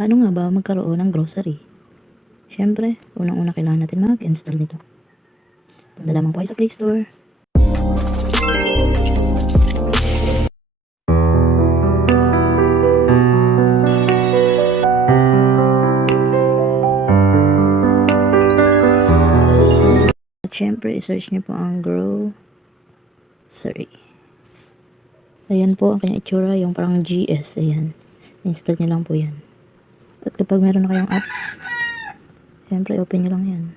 Paano nga ba magkaroon ng grocery? Siyempre, unang-una kailangan natin mag-install nito. Punta lamang po kayo sa Play Store. At syempre, i-search nyo po ang grocery. Ayan po ang kanyang itsura, yung parang GS. Ayan. Install nyo lang po yan. At kapag meron na kayong app, syempre open nyo lang yan.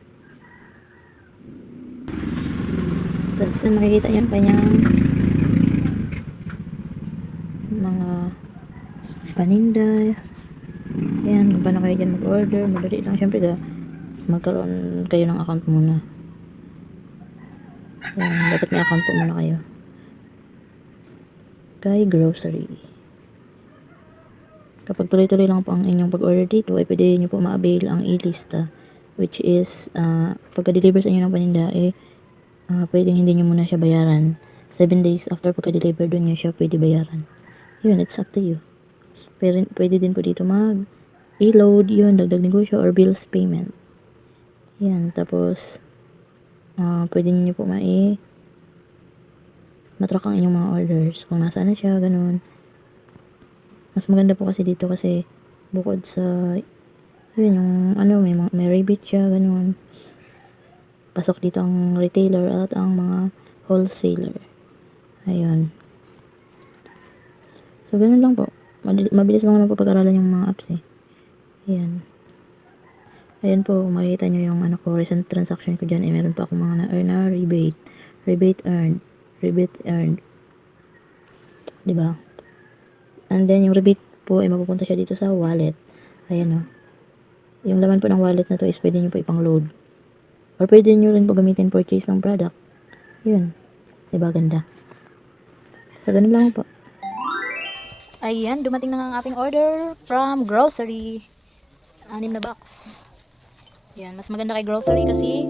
Tapos makikita nyo ang kanyang mga paninda. Ayan, kung paano kayo dyan mag-order, madali lang. Syempre, magkaroon kayo ng account muna. Ayan, dapat may account po muna kayo. Kay grocery. Kapag tuloy-tuloy lang po ang inyong pag-order dito, ay pwede nyo po ma-avail ang e-lista, which is, pagka-deliver sa inyo ng paninda, pwedeng hindi nyo muna siya bayaran. 7 days after pagka-deliver, doon nyo siya pwede bayaran. Yun, it's up to you. Pero pwede din po dito mag-e-load, yun, dagdag negosyo, or bills payment. Yan, tapos, pwede nyo po matrack ang inyong mga orders, kung nasaan na siya, ganun. Mas maganda po kasi dito kasi bukod sa yun yung may rebate siya, ganun. Pasok dito ang retailer at ang mga wholesaler. Ayun. So ganun lang po. Mabilis lang po pag-aralan yung mga apps Ayan. Ayan po, makikita nyo yung recent transaction ko dyan. Meron pa akong mga na-earn na rebate. Rebate earned. Diba? And then, yung rebate po ay mapupunta siya dito sa wallet. Ayan o. Yung laman po ng wallet na to is pwede nyo po ipang-load. Or pwede nyo rin po gamitin purchase ng product. Yun. Diba ganda? So, ganun lang po. Ayan, dumating na ang ating order from grocery. 6 na box. Yan, mas maganda kay grocery kasi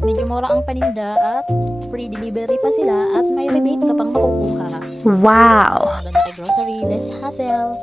medyo mura ang paninda at free delivery pa sila at may rebate ka pang makukuha. Wow! Maganda kay grocery, less hassle.